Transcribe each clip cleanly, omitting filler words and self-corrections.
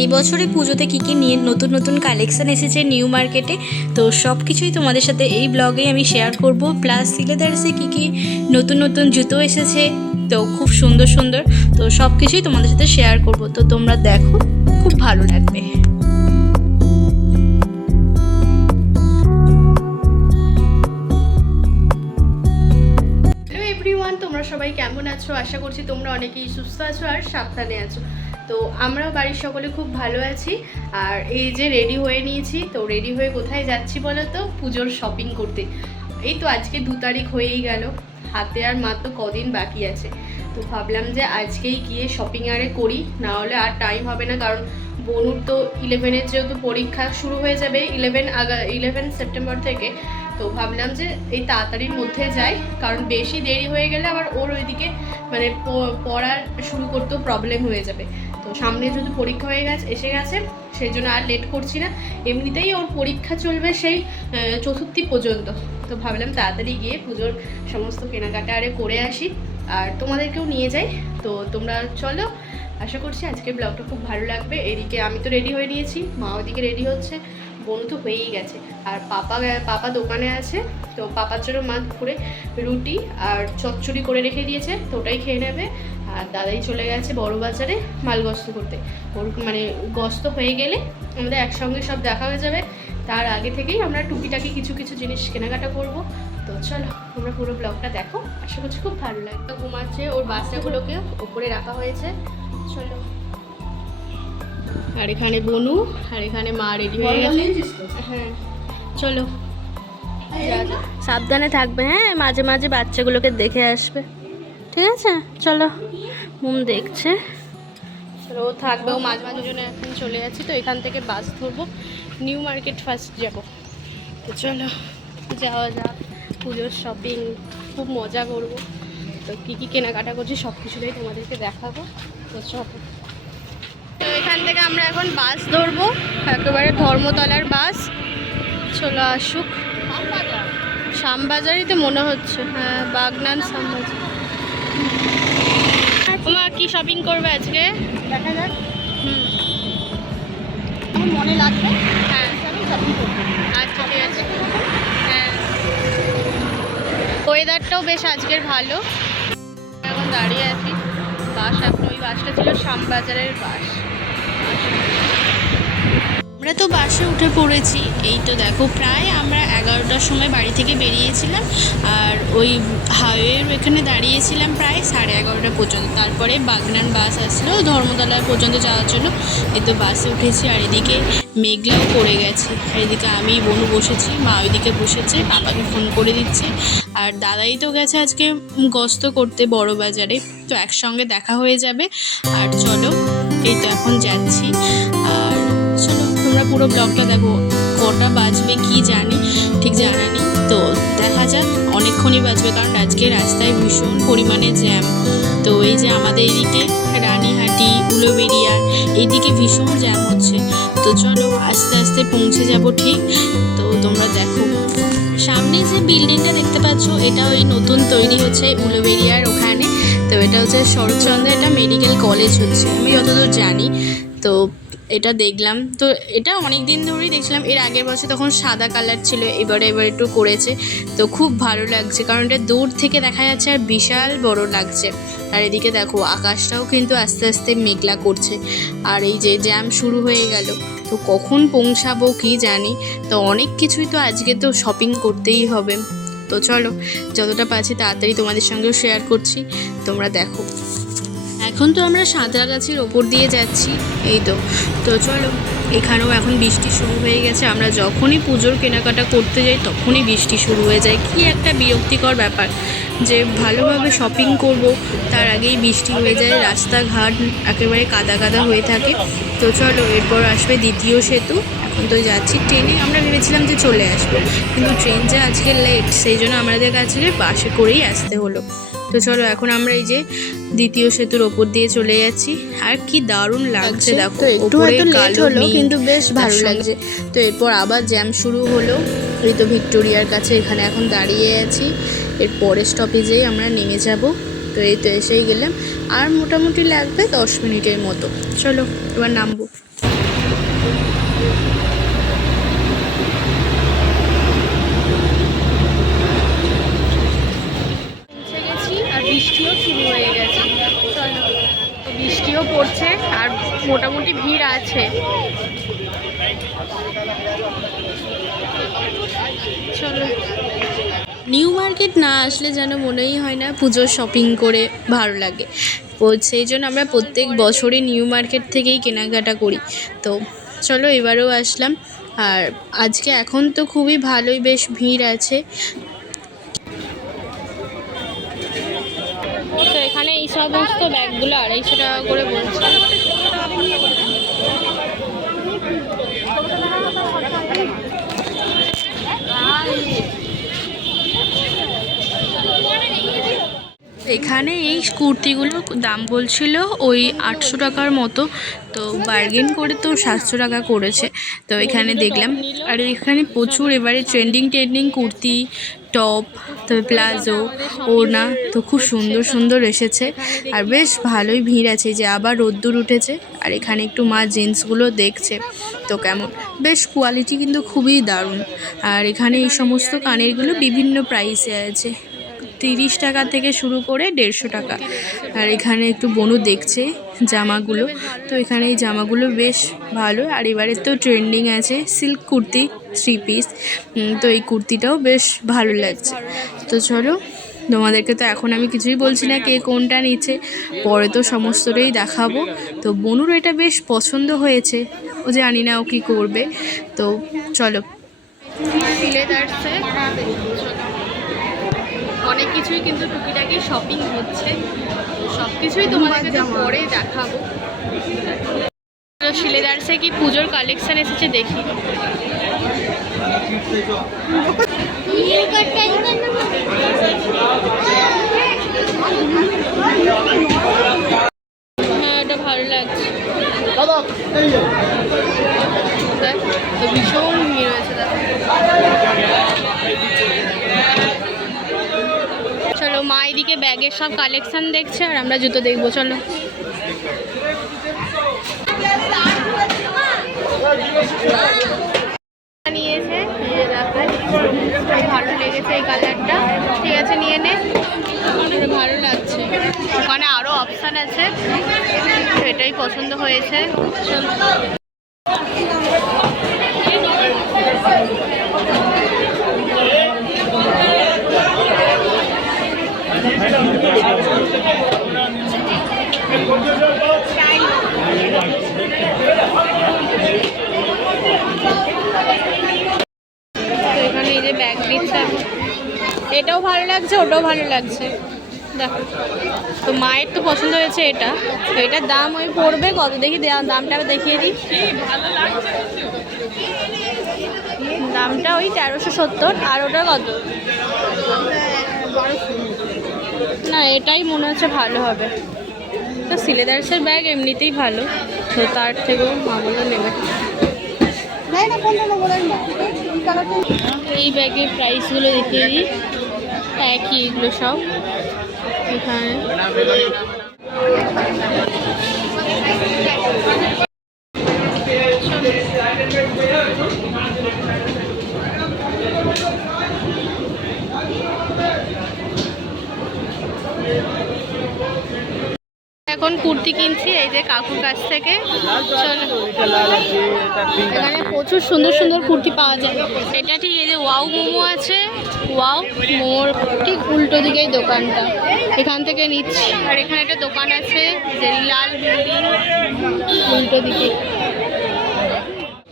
এই বছরে পুজোতে কী কী নিয়ে নতুন নতুন কালেকশান এসেছে নিউ মার্কেটে, তো সব কিছুই তোমাদের সাথে এই ব্লগে আমি শেয়ার করব। প্লাস সিলেদার্সে কী কী নতুন নতুন জুতো এসেছে, তো খুব সুন্দর সুন্দর, তো সব কিছুই তোমাদের সাথে শেয়ার করব। তো তোমরা দেখো, খুব ভালো লাগবে। তোমরা সবাই কেমন আছো? আশা করছি তোমরা অনেকেই সুস্থ আছো আর সাবধানে আছো। তো আমরা বাড়ির সকলে খুব ভালো আছি। আর এই যে রেডি হয়ে নিয়েছি, তো রেডি হয়ে কোথায় যাচ্ছি বলো তো? পুজোর শপিং করতে। এই তো আজকে 2 তারিখ হয়েই গেল, হাতে আর মাত্র কদিন বাকি আছে। তো ভাবলাম যে আজকেই গিয়ে শপিং আরে করি, না হলে আর টাইম হবে না। কারণ বনুর তো 11-এর যেহেতু পরীক্ষা শুরু হয়ে যাবে 11 সেপ্টেম্বর থেকে, তো ভাবলাম যে এই তাড়াতাড়ির মধ্যে যাই, কারণ বেশি দেরি হয়ে গেলে আবার ওর ওইদিকে মানে পড়া শুরু করতেও প্রবলেম হয়ে যাবে। তো সামনে যেহেতু পরীক্ষা এসে গেছে, সেই জন্য আর লেট করছি না। এমনিতেই ওর পরীক্ষা চলবে সেই চতুর্থী পর্যন্ত। তো ভাবলাম তাড়াতাড়ি গিয়ে পুজোর সমস্ত কেনাকাটা আরে করে আসি, আর তোমাদেরকেও নিয়ে যাই। তো তোমরা চলো, আশা করছি আজকের ব্লগটা খুব ভালো লাগবে। এদিকে আমি তো রেডি হয়ে নিয়েছি, মা ওদিকে রেডি হচ্ছে, বোন তো হয়েই গেছে, আর পাপা দোকানে আছে। তো পাপার জন্য মা দুপুরে রুটি আর চচ্চড়ি করে রেখে দিয়েছে, তো ওটাই খেয়ে নেবে। আর দাদাই চলে গেছে বড় বাজারে মাল গস্ত করতে। ওর মানে গস্ত হয়ে গেলে আমাদের একসঙ্গে সব দেখা হয়ে যাবে। তার আগে থেকেই আমরা টুকিটাকি কিছু কিছু জিনিস কেনাকাটা করব। তো চলো তোমরা পুরো ব্লগটা দেখো, আশা করছি খুব ভালো লাগে। তো ঘুমাচ্ছে, ওর বাচ্চাগুলোকে ওপরে রাখা হয়েছে। চলো, আর এখানে বনু, আর এখানে মা রেডি হয়ে গেছে। হ্যাঁ চলো, সাবধানে থাকবে, হ্যাঁ মাঝে মাঝে বাচ্চাগুলোকে দেখে আসবে, ঠিক আছে? চলো, মুম দেখছে, চলো ও থাকবে, ও মাঝে মাঝে জন্য এখন চলে যাচ্ছি। তো এখান থেকে বাস ধরবো, নিউ মার্কেট ফার্স্ট যাব। তো চলো যাওয়া যাক, পুজোর শপিং খুব মজা করব। তো কী কী কেনাকাটা করছি সব কিছুটাই তোমাদেরকে দেখাবো। তো চলো, তো এখান থেকে আমরা এখন বাস ধরবো, একেবারে ধর্মতলার বাস। চলো আসুক, শ্যামবাজারই তো মনে হচ্ছে, হ্যাঁ বাগনান শ্যামবাজার। তোমার কি শপিং করবে আজকে? দেখা যাক, মনে লাগবে। হ্যাঁ শপিং করবো। আচ্ছা ঠিক আছে। হ্যাঁ ওয়েদারটাও বেশ আজকের ভালো। এখন দাঁড়িয়ে আছি, বাস এখন ওই বাসটা ছিল শ্যামবাজারের বাস। আমরা তো বাসে উঠে পড়েছি। এই তো দেখো, প্রায় আমরা 11টার সময় বাড়ি থেকে বেরিয়েছিলাম, আর ওই হাইওয়ের এখানে দাঁড়িয়েছিলাম প্রায় 11:30 পর্যন্ত। তারপরে বাগনান বাস আসলো ধর্মতলা পর্যন্ত যাওয়ার জন্য। এই তো বাসে উঠেছি, আর এদিকে মেঘলাও পড়ে গেছে। আর এদিকে আমি বনু বসেছি, মা ওইদিকে বসেছে, বাবাকে ফোন করে দিচ্ছে। আর দাদাই তো গেছে আজকে গস্ত করতে বড় বাজারে, তো একসঙ্গে দেখা হয়ে যাবে। আর চলো, এই তো এখন যাচ্ছি। আর চলো তোমরা পুরো ব্লগটা দেখো, কটা বাজবে কি জানি, ঠিক জানা নেই। তো দেখা যাক, অনেকক্ষণই বাজবে, কারণ আজকে রাস্তায় ভীষণ পরিমাণে জ্যাম। তো এই যে আমাদের এদিকে রানীহাটি, উলুবেড়িয়া এইদিকে ভীষণ জ্যাম হচ্ছে। তো চলো আস্তে আস্তে পৌঁছে যাব ঠিক। তো তোমরা দেখো, সামনে যে বিল্ডিংটা দেখতে পাচ্ছ, এটা ওই নতুন তৈরি হচ্ছে উলুবেড়িয়ার ওখানে। তো এটা হচ্ছে শরৎচন্দ্র, এটা মেডিকেল কলেজ হচ্ছে আমি যতদূর জানি। তো এটা দেখলাম, তো এটা অনেক দিন ধরেই দেখছিলাম। এর আগের বছর তখন সাদা কালার ছিল, এবার একটু করেছে। তো খুব ভালো লাগছে, কারণ এটা দূর থেকে দেখা যাচ্ছে আর বিশাল বড় লাগছে। আর এদিকে দেখো আকাশটাও কিন্তু আস্তে আস্তে মেঘলা করছে, আর এই যে জ্যাম শুরু হয়ে গেল। তো কখন পৌঁছাবো কি জানি। তো অনেক কিছুই তো আজকে তো শপিং করতেই হবে। তো চলো, যতটা পাচ্ছি তাড়াতাড়ি তোমাদের সঙ্গেও শেয়ার করছি, তোমরা দেখো। এখন তো আমরা সাঁতরাগাছির ওপর দিয়ে যাচ্ছি, এই তো। তো চলো, এখানেও এখন বৃষ্টি শুরু হয়ে গেছে। আমরা যখনই পুজোর কেনাকাটা করতে যাই তখনই বৃষ্টি শুরু হয়ে যায়। কি একটা বিরক্তিকর ব্যাপার যে ভালোভাবে শপিং করব, তার আগেই বৃষ্টি হয়ে যায়, রাস্তাঘাট একেবারে কাদা কাদা হয়ে থাকে। তো চলো, এরপর আসবে দ্বিতীয় সেতু। এখন তো যাচ্ছি ট্রেনে, আমরা ভেবেছিলাম যে চলে আসবো, কিন্তু ট্রেন যে আজকে লেট, সেই জন্য আমাদের কাছে বাসে করেই আসতে হলো। তো চলো, এখন আমরা এই যে দ্বিতীয় সেতুর ওপর দিয়ে চলে যাচ্ছি। আর কি দারুণ লাগছে দেখো, উপরে কালো মেঘ, কিন্তু বেশ ভালো লাগছে। তো এরপর আবার জ্যাম শুরু হলো। এই তো ভিক্টোরিয়ার কাছে এখানে এখন দাঁড়িয়ে আছি, এর পরের স্টপেজেই আমরা নেমে যাব। তো এই তো এসেই গেলাম, আর মোটামুটি লাগবে 10 মিনিটের মতো। চলো এবার নামবো। পৌঁছে গেছি আর বৃষ্টিও শুরু হয়ে গেছে। চলো, তো বৃষ্টিও পড়ছে আর মোটামুটি ভিড় আছে। চলো, নিউ মার্কেট না আসলে যেন মনেই হয় না পুজোর শপিং করে ভালো লাগে। সেই জন্য আমরা প্রত্যেক বছরই নিউ মার্কেট থেকেই কেনাকাটা করি। তো চলো, এবারেও আসলাম। আর আজকে এখন তো খুবই ভালোই বেশ ভিড় আছে। তো এখানে এই সমস্ত ব্যাগগুলো 250 টাকা করে বলছে। এখানে এই কুর্তিগুলো দাম বলছিল ওই 800 টাকার মতো, তো বার্গেন করে তো 700 টাকা করেছে। তো এখানে দেখলাম, আর এখানে প্রচুর এবারে ট্রেন্ডিং কুর্তি, টপ, তবে প্লাজো, ওড়না তো খুব সুন্দর সুন্দর এসেছে। আর বেশ ভালোই ভিড় আছে, যে আবার রোদ্দুর উঠেছে। আর এখানে একটু মা জিন্সগুলো দেখছে তো কেমন, বেশ কোয়ালিটি কিন্তু খুবই দারুণ। আর এখানে এই সমস্ত কানেরগুলো বিভিন্ন প্রাইসে আছে, 30 টাকা থেকে শুরু করে 150 টাকা। আর এখানে একটু বনু দেখছে জামাগুলো, তো এখানে এই জামাগুলো বেশ ভালো। আর এবারে তো ট্রেন্ডিং আছে সিল্ক কুর্তি 3 পিস, তো এই কুর্তিটাও বেশ ভালো লাগছে। তো চলো, তোমাদেরকে তো এখন আমি কিছুই বলছি না কে কোনটা নিচ্ছে, পরে তো সমস্তটাই দেখাবো। তো বনুর এটা বেশ পছন্দ হয়েছে, ও জানি না ও কী করবে। তো চলো, সিলেদার্সে অনেক কিছুই কিন্তু টুকিটাকি শপিং হচ্ছে, সব কিছুই তোমাদেরকে তো পরে দেখাবো। সিলেদার্সে কি পুজোর কালেকশন এসেছে দেখি। হ্যাঁ, এটা ভালো লাগছে, তো ভীষণ ভিড় হয়েছে। চলো, মা এদিকে ব্যাগের সব কালেকশন দেখছে আর আমরা জুতো দেখবো। চলো, নিয়েছে, ভালো লেগেছে এই কালারটা, ঠিক আছে নিয়ে নে, ভালো লাগছে। ওখানে আরো অপশান আছে, এটাই পছন্দ হয়েছে। এখানে এই যে ব্যাগ দিচ্ছে, এটাও ভালো লাগছে, ওটাও ভালো লাগছে। দেখো, তো মায়ের তো পছন্দ হয়েছে এটা, তো এটার দাম ওই পড়বে কত দেখি, দামটা দেখিয়ে দিই। দামটা ওই 1370, আর ওটা কত, না এটাই মনে হচ্ছে ভালো হবে। তো সিলেদার্সের ব্যাগ এমনিতেই ভালো, তো তার থেকেও মাগুলো নেবে। এই ব্যাগের প্রাইসগুলো দেখিয়ে দিই, একই এগুলো সব এখানে। এখন কুর্তি কিনছি এই যে কাকুর কাছ থেকে। এখানে প্রচুর সুন্দর সুন্দর কুর্তি পাওয়া যায়। এটা ঠিক এই যে ওয়াও মোমো আছে, ওয়াও মোমোর ঠিক উল্টো দিকেই দোকানটা, এখান থেকে নিচ্ছি। আর এখানে একটা দোকান আছে জেরিলাল বিল্ডিং, উল্টো দিকে।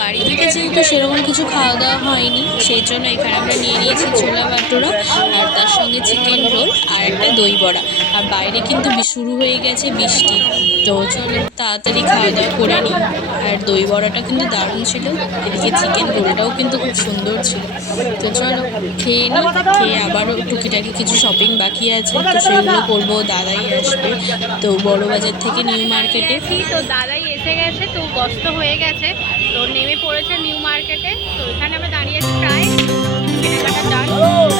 বাড়ি থেকে যেহেতু সেরকম কিছু খাওয়া দাওয়া হয়নি, সেই জন্য এখানে আমরা নিয়ে নিয়েছি ছোলা ভাটোরা, আর তার সঙ্গে চিকেন রোল আর একটা দই বড়া। আর বাইরে কিন্তু শুরু হয়ে গেছে বৃষ্টি, তো চলো তাড়াতাড়ি খাওয়া দাওয়া করে নিই। আর দই বড়াটা কিন্তু দারুণ ছিল, এদিকে চিকেন রোলটাও কিন্তু খুব সুন্দর ছিল। তো চলো খেয়ে নিই, খেয়ে আবারও টুকিটাকি কিছু শপিং বাকি আছে, তো সেগুলো করবো। দাদাই আসবে তো বড় বাজার থেকে নিউ মার্কেটে, তো দাদাই এসে গেছে, তো গস্ত হয়ে গেছে, তো নেমে পড়েছে নিউ মার্কেটে। তো এখানে আমরা দাঁড়িয়ে আছি, প্রায় কেনাকাটা ডান,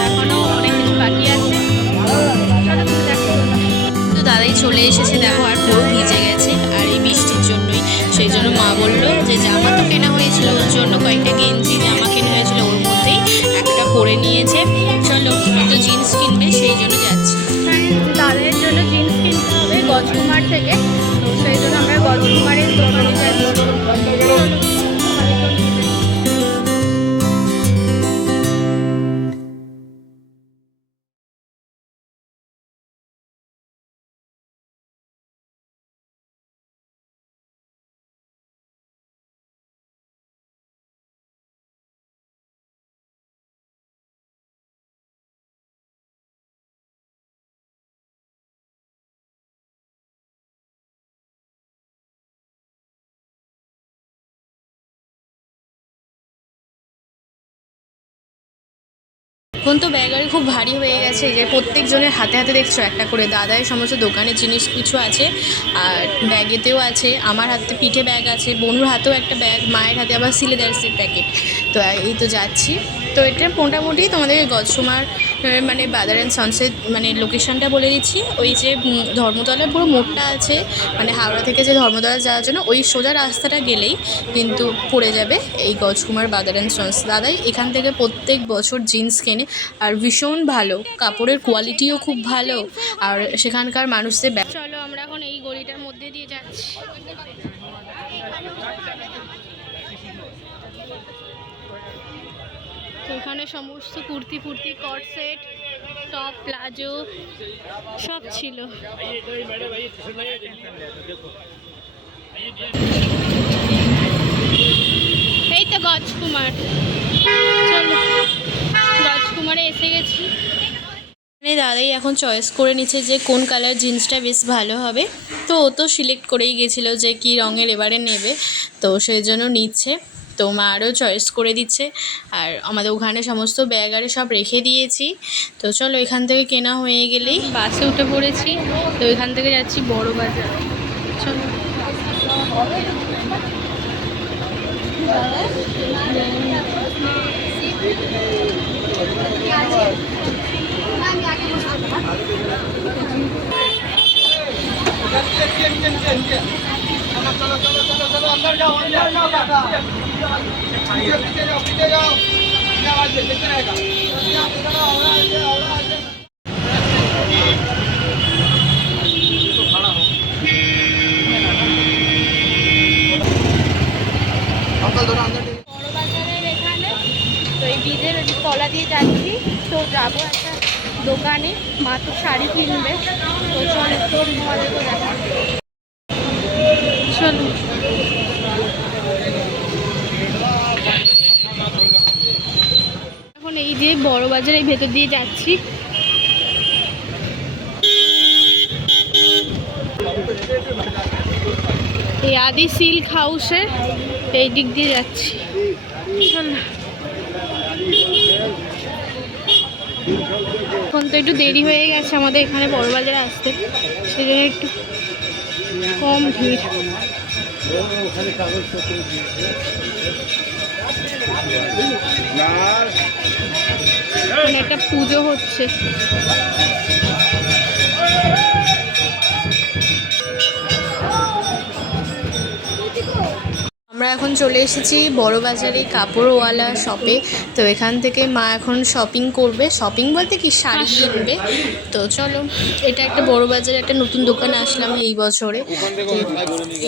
এখনও অনেক কিছু বাকি আছে। তো দাদাই চলে এসেছে, দেখো আর পুরো ভিজে গেছে, আর এই বৃষ্টির জন্যই সেই জন্য মা বললো যে জামা তো কেনা হয়েছিল, ওর জন্য কয়েকটা গেঞ্জি জামা কেনা হয়েছিল, ওর মধ্যেই একটা পরে নিয়েছে। চলো তো জিন্স কিনবে, সেই জন্য যাচ্ছি। তাদের জন্য জিন্স কিনতে হবে গজকুমার থেকে, তো সেই জন্য আমরা গজকুমারের দোকানে যাচ্ছি। এখন তো ব্যাগারে খুব ভারী হয়ে গেছে, যে প্রত্যেকজনের হাতে হাতে দেখছো একটা করে দাদাই সমস্ত দোকানের জিনিস কিছু আছে, আর ব্যাগেতেও আছে, আমার হাতে পিঠে ব্যাগ আছে, বনুর হাতেও একটা ব্যাগ, মায়ের হাতে আবার সিলেদার্সের প্যাকেট। তো এই তো যাচ্ছি। তো এটা মোটামুটি তোমাদের গজকুমার মানে বাদার অ্যান্ড সন্সের মানে লোকেশনটা বলে দিচ্ছি। ওই যে ধর্মতলার পুরো মোড়টা আছে, মানে হাওড়া থেকে যে ধর্মতলা যাওয়ার জন্য ওই সোজা রাস্তাটা গেলেই কিন্তু পড়ে যাবে এই গজকুমার বাদার অ্যান্ড সন্স। দাদাই এখান থেকে প্রত্যেক বছর জিন্স কেনে, আর ভীষণ ভালো, কাপড়ের কোয়ালিটিও খুব ভালো, আর সেখানকার মানুষদের চলো আমরা এখন এই গলিটার মধ্যে দিয়ে যাচ্ছি। এখানে সমস্ত কুর্তি ফুর্তি, কট সেট, টপ, প্লাজো সব ছিল। এই তো গজকুমার, চলো গজকুমারে এসে গেছি। দাদাই এখন চয়েস করে নিচ্ছে যে কোন কালার জিন্সটা বেশ ভালো হবে। তো ও তো সিলেক্ট করেই গেছিলো যে কী রঙের এবারে নেবে, তো সেই জন্য নিচ্ছে। তো মা আরও চয়েস করে দিচ্ছে, আর আমাদের ওখানে সমস্ত ব্যাগ আরে সব রেখে দিয়েছি। তো চলো এখান থেকে কেনা হয়ে গেলেই বাসে উঠে পড়েছি। তো এখান থেকে যাচ্ছি বড় বাজার। চলো বড়বাজারের এখানে তো এই ব্রিজের তলা দিয়ে যাচ্ছি। তো যাবো একটা দোকানে, মা তো শাড়ি কিনবে, তো চল তোমাদেরকে দেখা। চলো এখন এই যে বড় বাজারের ভেতর দিয়ে যাচ্ছি। এই আদি সিল্ক হাউসের এই দিক দিয়ে যাচ্ছি। চলো এখন তো একটু দেরি হয়ে গেছে আমাদের এখানে বড় বাজারে আসতে, সেজন্য একটু কম ভিড়। এখানে একটা পুজো হচ্ছে। আমরা এখন চলে এসেছি বড় বাজারে কাপড়ওয়ালা শপে। তো এখান থেকে মা এখন শপিং করবে, শপিং বলতে কি শাড়ি কিনবে। তো চলো, এটা একটা বড় বাজারে একটা নতুন দোকানে আসলাম এই বছরে।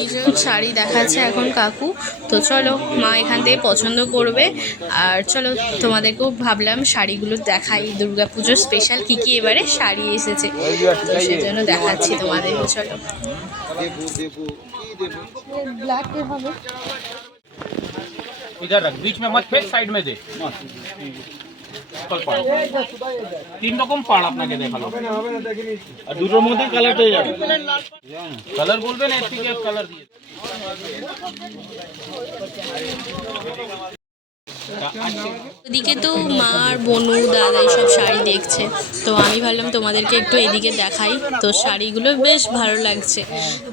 এই যে শাড়ি দেখাচ্ছে এখন কাকু। তো চলো মা এখান থেকে পছন্দ করবে, আর চলো তোমাদেরকেও ভাবলাম শাড়িগুলো দেখাই, দুর্গাপুজোর স্পেশাল কী কী এবারে শাড়ি এসেছে, তো সেই জন্য দেখাচ্ছি তোমাদেরকে। চলো इधर रख, बीच में मत फेंक, साइड में दे। तीन रकम पाड़ আপনাকে দেখালো, আর দুটোর মধ্যে কালার পেয়ে যাবে। কালার বলবেন এর থেকে কালার দিয়ে। ওদিকে তো মা আর বনু দাদাই সব শাড়ি দেখছে, তো আমি ভাবলাম তোমাদেরকে একটু এদিকে দেখাই। তো শাড়িগুলো বেশ ভালো লাগছে,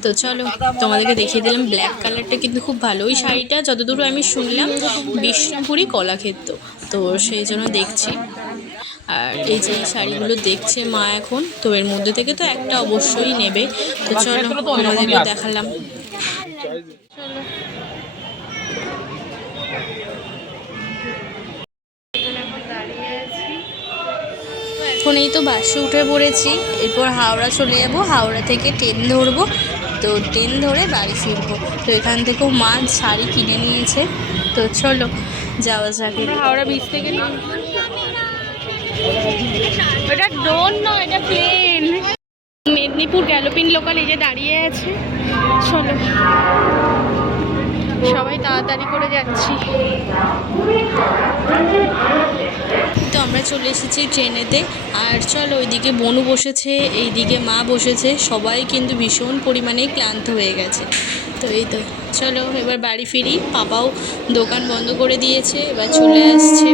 তো চলো তোমাদেরকে দেখিয়ে দিলাম। ব্ল্যাক কালারটা কিন্তু খুব ভালো, ওই শাড়িটা যতদূর আমি শুনলাম বিষ্ণুপুরি কলাক্ষেত্র, তো সেই জন্য দেখছি। আর এই যে শাড়িগুলো দেখছে মা এখন, তো এর মধ্যে থেকে তো একটা অবশ্যই নেবে। তো চলো তোমাদেরকে দেখালাম। চলো এখানে এখন দাঁড়িয়ে আছি। এখন এই তো বাসে উঠে পড়েছি, এরপর হাওড়া চলে যাব, হাওড়া থেকে ট্রেন ধরবো, তো ট্রেন ধরে বাড়ি ফিরবো। তো এখান থেকেও মা শাড়ি কিনে নিয়েছে, তো চলো যাওয়া যাক। আমরা হাওড়া বিচ থেকে ওটা ড্রোন নয়, এটা প্লেন। মেদিনীপুর গ্যালোপিন লোকাল এই যে দাঁড়িয়ে আছে, চলো সবাই তাড়াতাড়ি করে যাচ্ছি। তো আমরা চলে এসেছি ট্রেনেতে, আর চলো ওইদিকে বনু বসেছে, এইদিকে মা বসেছে, সবাই কিন্তু ভীষণ পরিমাণে ক্লান্ত হয়ে গেছে। তো এই তো চলো এবার বাড়ি ফিরি, পাপাও দোকান বন্ধ করে দিয়েছে, এবার চলে আসছে।